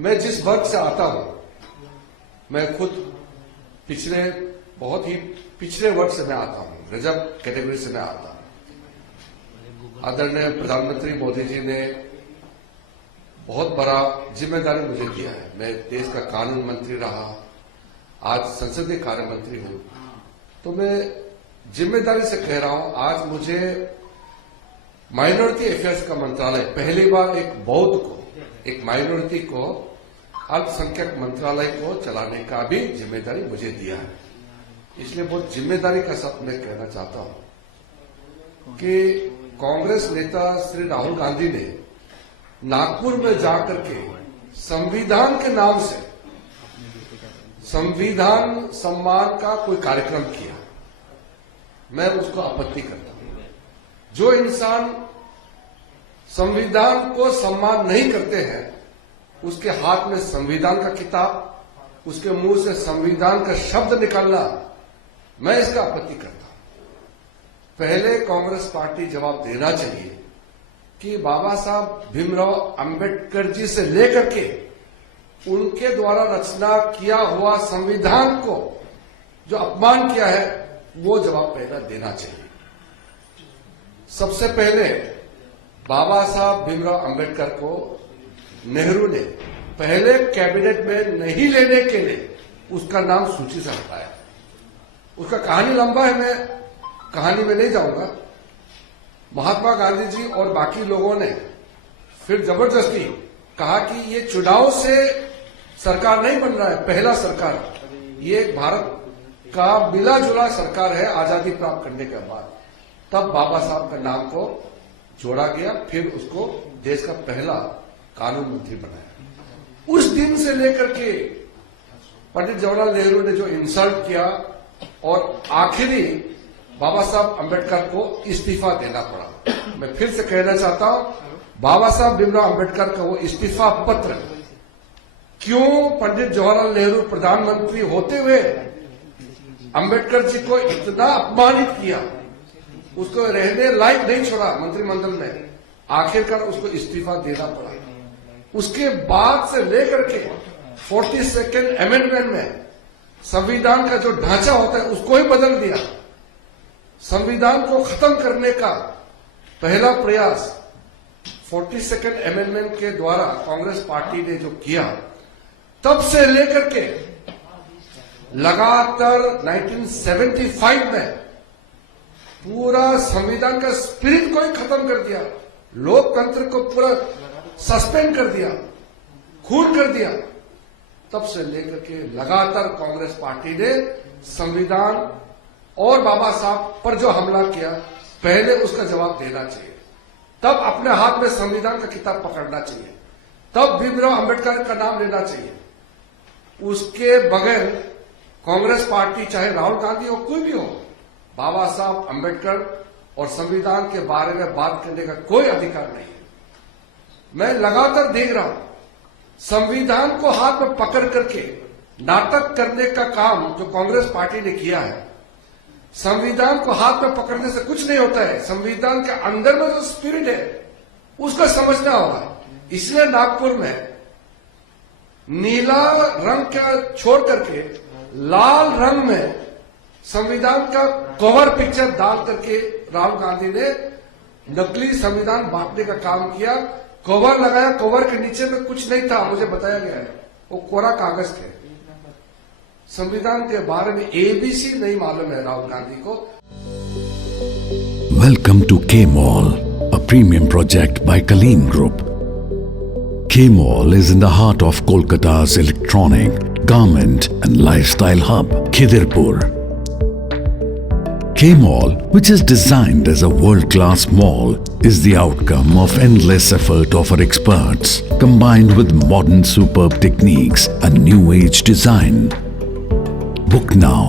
मैं जिस वर्ग से आता हूं, मैं खुद बहुत ही पिछले वर्ग से मैं आता हूं, रिजर्व कैटेगरी से मैं आता हूं। आदरणीय प्रधानमंत्री मोदी जी ने बहुत बड़ा जिम्मेदारी मुझे दिया है। मैं देश का कानून मंत्री रहा, आज संसदीय कार्य मंत्री हूं, तो मैं जिम्मेदारी से कह रहा हूं, आज मुझे माइनॉरिटी अफेयर्स का मंत्रालय पहली बार एक बौद्ध को, एक माइनॉरिटी को, अल्पसंख्यक मंत्रालय को चलाने का भी जिम्मेदारी मुझे दिया है। इसलिए बहुत जिम्मेदारी का साथ मैं कहना चाहता हूं कि कांग्रेस नेता श्री राहुल गांधी ने नागपुर में जाकर के संविधान के नाम से संविधान सम्मान का कोई कार्यक्रम किया। मैं उसको आपत्ति करता हूं। जो इंसान संविधान को सम्मान नहीं करते हैं, उसके हाथ में संविधान का किताब, उसके मुंह से संविधान का शब्द निकलना, मैं इसका आपत्ति करता हूं। पहले कांग्रेस पार्टी जवाब देना चाहिए कि बाबा साहब भीमराव अंबेडकर जी से लेकर के उनके द्वारा रचना किया हुआ संविधान को जो अपमान किया है, वो जवाब पहले देना चाहिए। सबसे पहले बाबा साहब भीमराव अंबेडकर को नेहरू ने पहले कैबिनेट में नहीं लेने के लिए उसका नाम सूची से हटाया। उसका कहानी लंबा है, मैं कहानी में नहीं जाऊंगा। महात्मा गांधी जी और बाकी लोगों ने फिर जबरदस्ती कहा कि ये चुनाव से सरकार नहीं बन रहा है, पहला सरकार, ये भारत का मिला जुला सरकार है आजादी प्राप्त करने के बाद। तब बाबा साहब का नाम को जोड़ा गया, फिर उसको देश का पहला कानून मंत्री बनाया। उस दिन से लेकर के पंडित जवाहरलाल नेहरू ने जो इंसल्ट किया और आखिरी बाबा साहब अंबेडकर को इस्तीफा देना पड़ा। मैं फिर से कहना चाहता हूं, बाबा साहब भीमराव अंबेडकर का वो इस्तीफा पत्र क्यों पंडित जवाहरलाल नेहरू प्रधानमंत्री होते हुए अंबेडकर जी को इतना अपमानित किया, उसको रहने लायक नहीं छोड़ा मंत्रिमंडल में, आखिरकार उसको इस्तीफा देना पड़ा। उसके बाद से लेकर के 42nd अमेंडमेंट में संविधान का जो ढांचा होता है उसको ही बदल दिया। संविधान को खत्म करने का पहला प्रयास 42nd अमेंडमेंट के द्वारा कांग्रेस पार्टी ने जो किया, तब से लेकर के लगातार 1975 में पूरा संविधान का स्पिरिट को ही खत्म कर दिया, लोकतंत्र को पूरा सस्पेंड कर दिया, खून कर दिया। तब से लेकर के लगातार कांग्रेस पार्टी ने संविधान और बाबा साहब पर जो हमला किया, पहले उसका जवाब देना चाहिए। तब अपने हाथ में संविधान का किताब पकड़ना चाहिए, तब भीमराव अंबेडकर का नाम लेना चाहिए। उसके बगैर कांग्रेस पार्टी, चाहे राहुल गांधी हो, कोई भी हो, बाबा साहब अंबेडकर और संविधान के बारे में बात करने का कोई अधिकार नहीं है। मैं लगातार देख रहा हूं, संविधान को हाथ में पकड़ करके नाटक करने का काम जो कांग्रेस पार्टी ने किया है। संविधान को हाथ में पकड़ने से कुछ नहीं होता है, संविधान के अंदर में जो स्पिरिट है उसको समझना होगा। इसलिए नागपुर में नीला रंग का छोड़ करके लाल रंग में संविधान का कवर पिक्चर डाल करके राहुल गांधी ने नकली संविधान बांटने का काम किया। कवर लगाया, कवर के नीचे में कुछ नहीं था, मुझे बताया गया है, वो कोरा कागज थे। संविधान के बारे में एबीसी नहीं मालूम है राहुल गांधी को। Welcome to K-Mall, a premium project by Kaleen Group. K-Mall is in the heart of Kolkata's electronic, garment and lifestyle hub, Khidirpur. K-Mall, which is designed as a world-class mall, is the outcome of endless effort of our experts, combined with modern superb techniques and new age design. Book now